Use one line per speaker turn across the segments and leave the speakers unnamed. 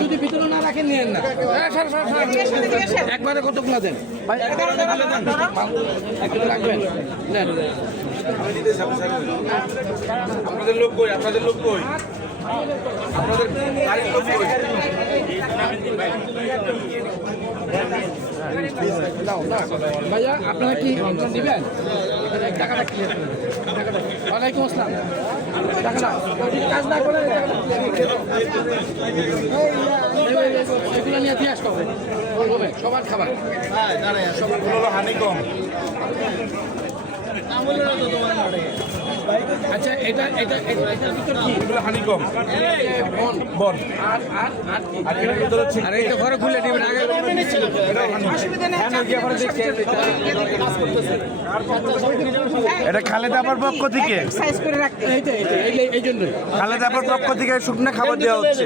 যদি ভিতরে না। একবারে কতগুলো দেন
আপনাদের লোক কই আপনাদের লোক কই আপনাদের গাড়ির লোক কই।
ভাইয়া আপনারা কি দিবেন টাকাটা ওয়ালাইকুম আসসালাম কাজ না করে এগুলো নিয়ে দিয়ে আসতে হবে সবার খাবার
হানিকম
আচ্ছা এটা এটা এটা এটার ভিতর কি
এগুলো হানিকম
বন
বন
আর আর আর কি
আর এটার ভিতরে হচ্ছে
আর ঘরে খুলে নেবেন আগে
এটা খালেদা আপার পক্ষ থেকে।
সাইজ করে রাখতে
এই- জন্যই।
খালেদা আপার পক্ষ থেকে শুকনো খাবার দেওয়া হচ্ছে।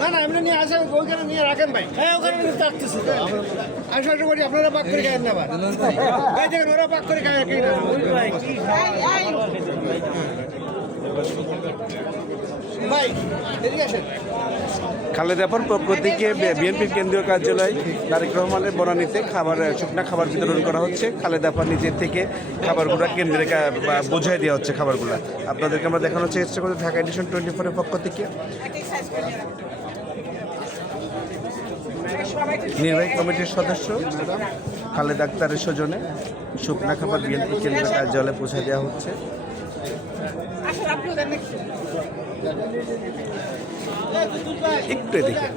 না না এমনি নিয়ে আসেন ওইখানে নিয়ে রাখেন ভাই। হ্যাঁ ওখানে রাখতেছি। আমি সবসময় আপনারা পাক করে খায়েন না আবার। দেখেন ওরা পাক করে খায় কি না।
খালেদা আপার পক্ষ থেকে বিএনপির কেন্দ্রীয় কার্যালয় তারেক রহমানের বনানীতে খাবার শুকনা খাবার বিতরণ করা হচ্ছে। খালেদা আপার নিজের থেকে খাবারগুলো কেন্দ্রে বোঝাই দেওয়া হচ্ছে খাবারগুলো। আপনাদেরকে আমরা দেখানোর চেষ্টা করছি ঢাকা এডিশন টোয়েন্টি ফোরের পক্ষ থেকে। নির্বাহী কমিটির সদস্য, খালেদ আক্তারের সজনে শুকনা খাবার বিএনপি কেন্দ্রীয় কার্যালয়ে পৌঁছে দেওয়া হচ্ছে। একটু এদিকে।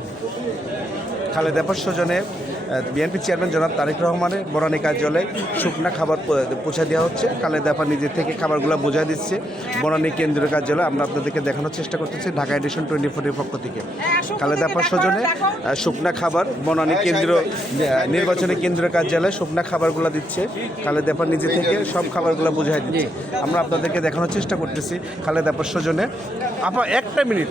খালেদ সজনে বিএনপি চেয়ারম্যান জনাব তারেক রহমানের বরানি কার্যালয়ে শুকনা খাবার পৌঁছে দেওয়া হচ্ছে। খালেদ আপা নিজের থেকে খাবারগুলো বোঝাই দিচ্ছে। বরানি কেন্দ্রীয় কার্যালয়ে আমরা আপনাদেরকে দেখানোর চেষ্টা করতেছি ঢাকা এডিশন টোয়েন্টি ফোরের পক্ষ থেকে। খালেদ আপার আহ, শুকনা খাবার বনানী কেন্দ্র নির্বাচনী কেন্দ্রীয় কার্যালয়ে শুকনা খাবারগুলো দিচ্ছে। খালেদ আপার নিজে থেকে সব খাবারগুলো বোঝাই দিচ্ছে। আমরা আপনাদেরকে দেখানোর চেষ্টা করতেছি খালেদ আপার সজনে আপা একটা মিনিট।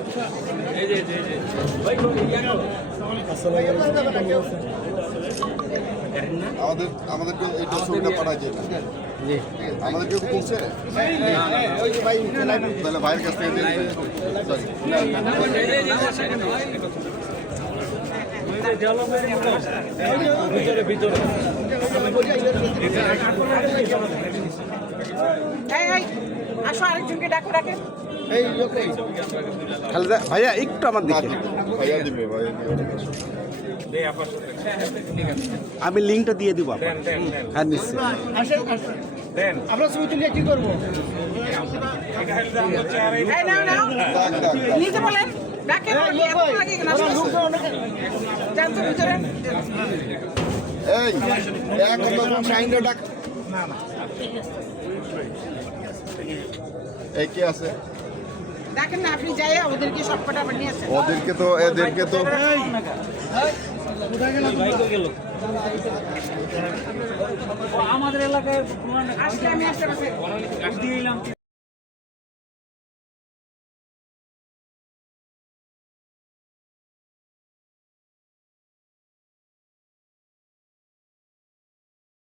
আমাদের আমাদেরকে এটা ছবিটা পাঠাই যায় আমাদেরকে পৌঁছে তাহলে ভাইয়ের কাছ থেকে দিয়ে দিবেন।
আসো আরেকজনকে ডাকো ডাকে।
খালেদা ভাইয়া একটু আমার দিকে।
ভাইয়া দিবে
আমি লিঙ্কটা দিয়ে দিব হ্যাঁ নিশ্চয়ই।
আসেন আসেন।
দেন।
আমরা ছবি তুলিয়ে কি করব?
ডাক, ডাক, ডাক।
নিতে বলেন। ডাকে
এই এক রকম শাহিনটা ডাক। এই কে আছে?
দেখেন না আপনি যাই ওদেরকে সব কটা আবার নিয়ে আসেন।
ওদেরকে তো এদেরকে তো
আমাদের আমি আসতে পারছি